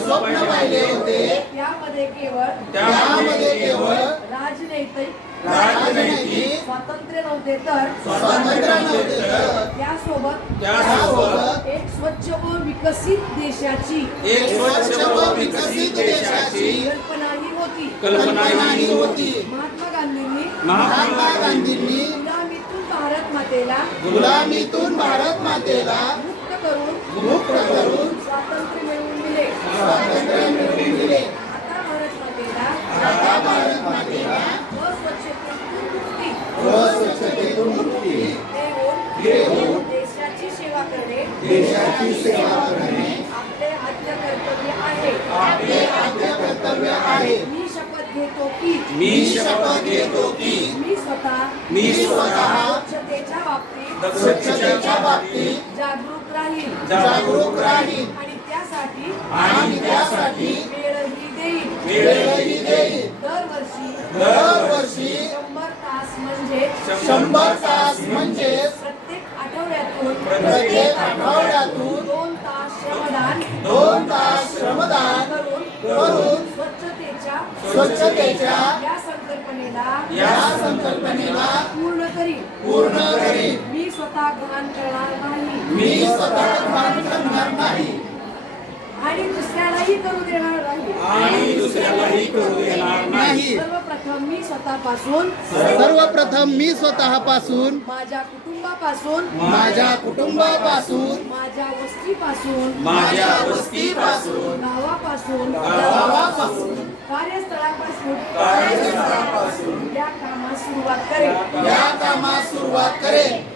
स्वप्न पाहिले होते त्यामध्ये केवळ राजनैतिक स्वातंत्र्य नव्हते तर त्यासोबत एक स्वच्छ व विकसित देशाची कल्पनाही होती. महात्मा गांधींनी गुलामीतून भारत मातेला मुक्त करून स्वातंत्र्य मिळवून दिले. आता भारत मातेला अस्वच्छतेतून मुक्ती देऊन देशाची सेवा करणे आपले आद्य कर्तव्य आहे. मी शपथ घेतो की मी स्वतः स्वच्छतेच्या बाबतीत जागरूक राहील आणि त्यासाठी वेळही देईल. दरवर्षी 100 तास म्हणजे प्रत्येक आठवड्यातून 2 तास श्रमदान करून स्वच्छतेच्या या संकल्पनेला पूर्ण करीन. मी स्वतः घाण करणार नाही आणि दुसऱ्यालाही करू देणार नाही. सर्वप्रथम मी स्वतःपासून माझ्या कुटुंबापासून माझ्या वस्तीपासून गावापासून कार्यस्थळापासून या कामास सुरुवात करेन.